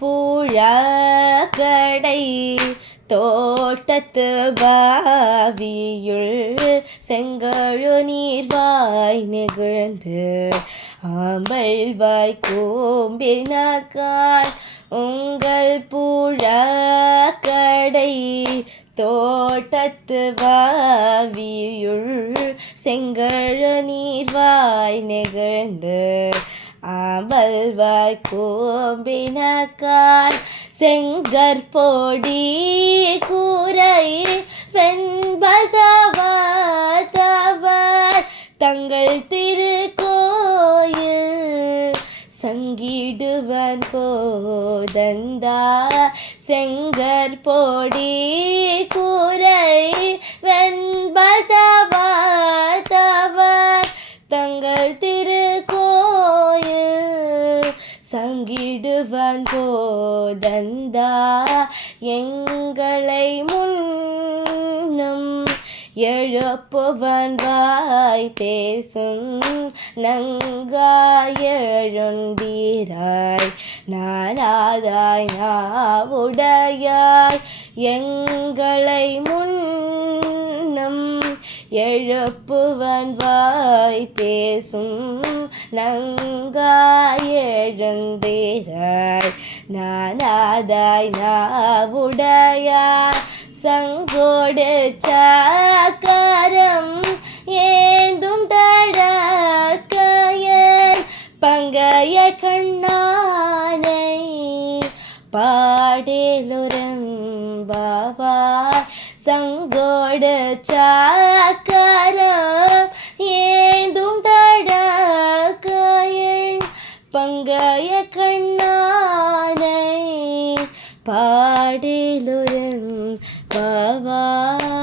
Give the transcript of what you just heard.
புழக்கடை தோட்டத்து பாவியுள் செங்கழு நீர்வாய் நெகிழ்ந்து ஆம்பல்வாய் கூம்பினக்கால் உங்கள் புழக்கடை தோட்டத்து பாவியுள் செங்கழு நீர்வாய் நெகிழ்ந்து ஆம்பல்வாய் கூம்பினக்கால் செங்கற்பொடி கூரை வெண்பதவர் தங்கள் திருக்கோயில் சங்கிடுவன் போதந்தா செங்கற்பொடி கூரை வெண்பதவர் தங்கள் திருக்கோயில் சங்கிடுவன் போதந்தா எங்களை முன்னும் எழுப்புவன் வாய் பேசும் நங்காய் எழுந்தீராய் நானாதாய் நாவுடையாய் எங்களை முன்னும் எழுப்புவன் வாய் பேசும் நங்காய் எழுந்தீராய் நானாதாய் நாவுடையாய் சங்கோடு சக்கரம் ஏந்தும் தடக்கையன் பங்கைய கண்ணானை பாடேலுரம்பாவாய் சங்கோடு சக்கரம் ஏந்தும் தடக்கையன் பங்கைய கண்ணானை பாடேலுரம் பாவாய்.